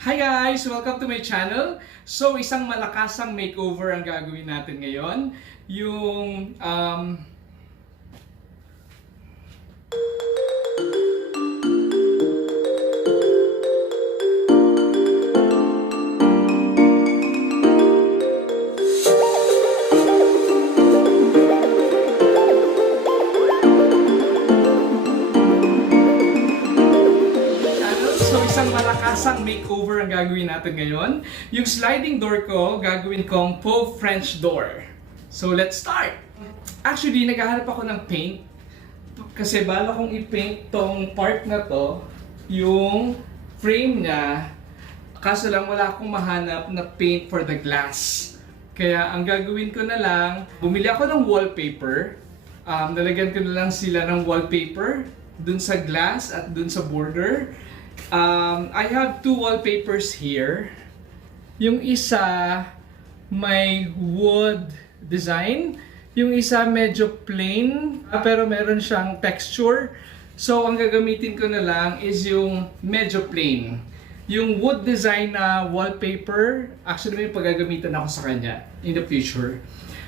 Hi guys! Welcome to my channel. So, isang malakasang makeover ang gagawin natin ngayon. Yung malakasang makeover ang gagawin natin ngayon. Yung sliding door ko, gagawin kong faux French door. So, let's start! Actually, naghahanap ako ng paint. Kasi bala kong i-paint tong part na to, yung frame niya. Kaso lang wala akong mahanap na paint for the glass. Kaya ang gagawin ko na lang, bumili ako ng wallpaper. Nalagyan ko na lang sila ng wallpaper dun sa glass at dun sa border. I have two wallpapers here. Yung isa may wood design, yung isa medyo plain pero meron siyang texture. So ang gagamitin ko na lang is yung medyo plain. Yung wood design na wallpaper, actually may paggagamitan ako sa kanya in the future.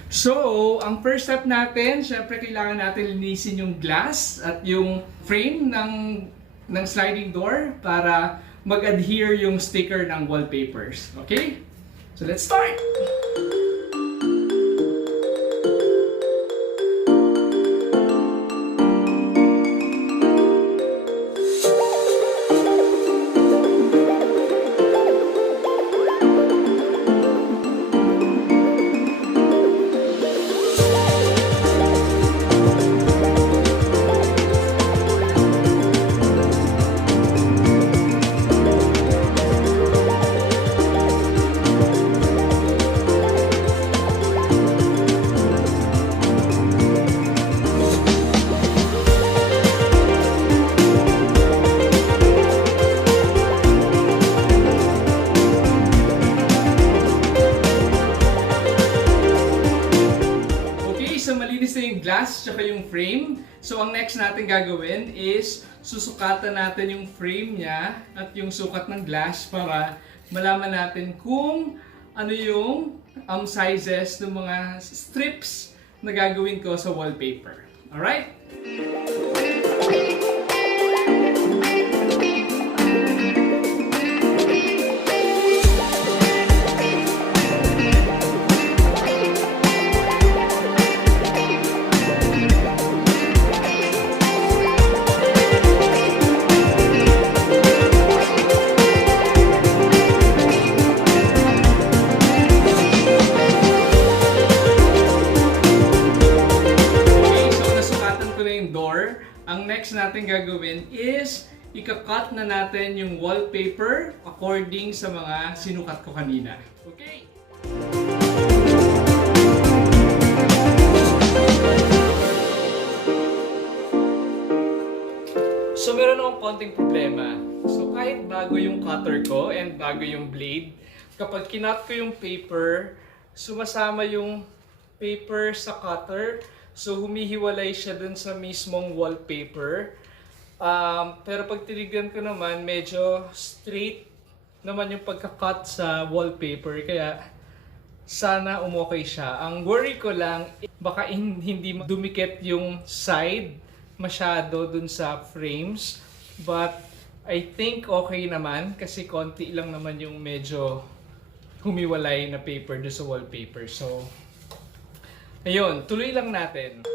So, ang first step natin, syempre kailangan natin linisin yung glass at yung frame ng sliding door para mag-adhere yung sticker ng wallpapers. Okay? So let's start! Malinis na yung glass tsaka yung frame. So ang next natin gagawin is susukatan natin yung frame niya at yung sukat ng glass para malaman natin kung ano yung sizes ng mga strips na gagawin ko sa wallpaper. Alright? Ang next natin gagawin is ika-cut na natin yung wallpaper according sa mga sinukat ko kanina. Okay? So meron akong konting problema. So kahit bago yung cutter ko and bago yung blade, kapag kinut ko yung paper, sumasama yung paper sa cutter. So, humihiwalay siya dun sa mismong wallpaper. Pero pag tinignan ko naman, medyo straight naman yung pagka-cut sa wallpaper. Kaya, sana umokay siya. Ang worry ko lang, baka hindi dumikit yung side masyado dun sa frames. But, I think okay naman kasi konti lang naman yung medyo humiwalay na paper dun sa wallpaper. So, ayun, tuloy lang natin.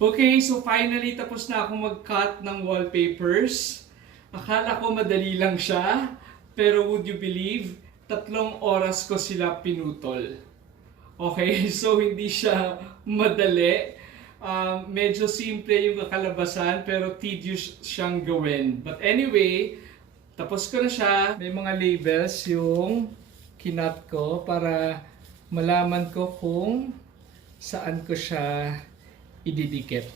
Okay, so finally tapos na akong mag-cut ng wallpapers. Akala ko madali lang siya, pero would you believe, 3 oras ko sila pinutol. Okay, so hindi siya madali. Medyo simple yung kakalabasan pero tedious siyang gawin. But anyway, tapos ko na siya. May mga labels yung kinut ko para malaman ko kung saan ko siya ididikit.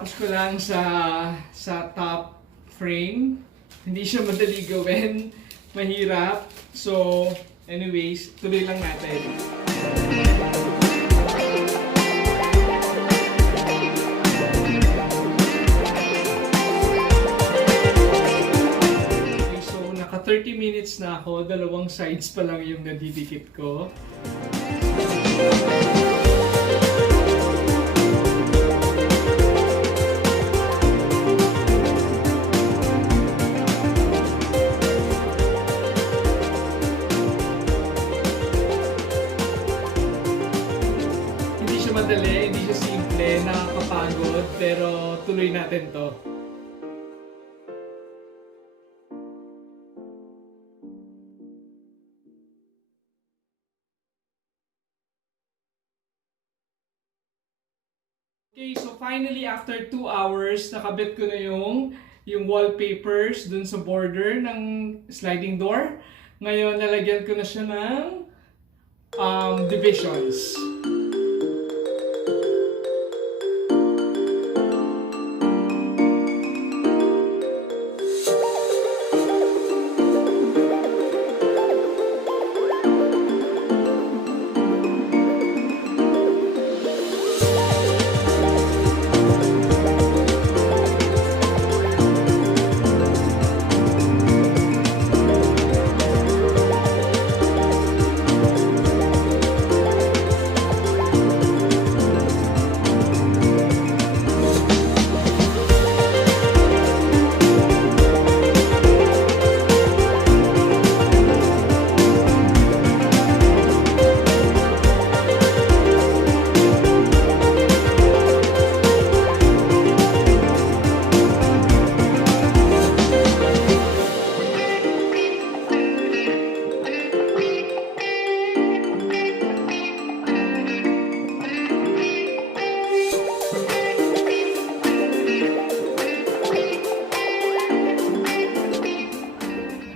Kakatapos ko lang sa top frame. Hindi siya madali gawin. Mahirap. So, anyways, tuloy lang natin. Okay, so naka 30 minutes na ako. 2 sides pa lang yung nadidikit ko. Madali, hindi siya simple, nakakapagod, pero tuloy natin to. Okay, so finally after 2 hours, nakabit ko na yung wallpapers dun sa border ng sliding door. Ngayon, nalagyan ko na siya ng divisions.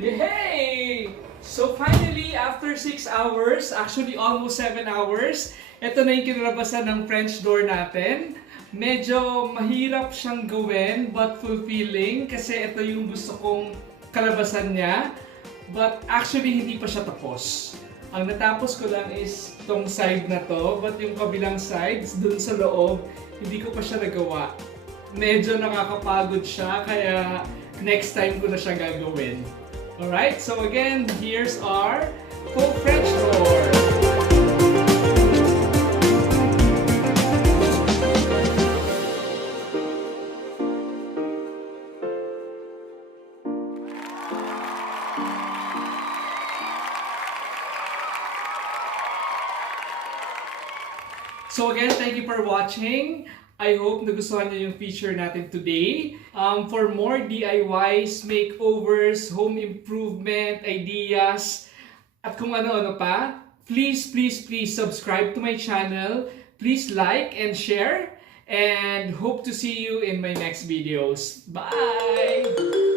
Yay! So finally, after 6 hours, actually almost 7 hours, ito na yung kinalabasan ng French door natin. Medyo mahirap siyang gawin but fulfilling kasi ito yung gusto kong kalabasan niya. But actually, hindi pa siya tapos. Ang natapos ko lang is tong side na to, but yung kabilang sides, dun sa loob, hindi ko pa siya nagawa. Medyo nakakapagod siya, kaya next time ko na siya gagawin. Alright, so again, here's our faux French door. So again, thank you for watching. I hope nagustuhan niyo yung feature natin today. For more DIYs, makeovers, home improvement, ideas, at kung ano-ano pa, please subscribe to my channel. Please like and share. And hope to see you in my next videos. Bye!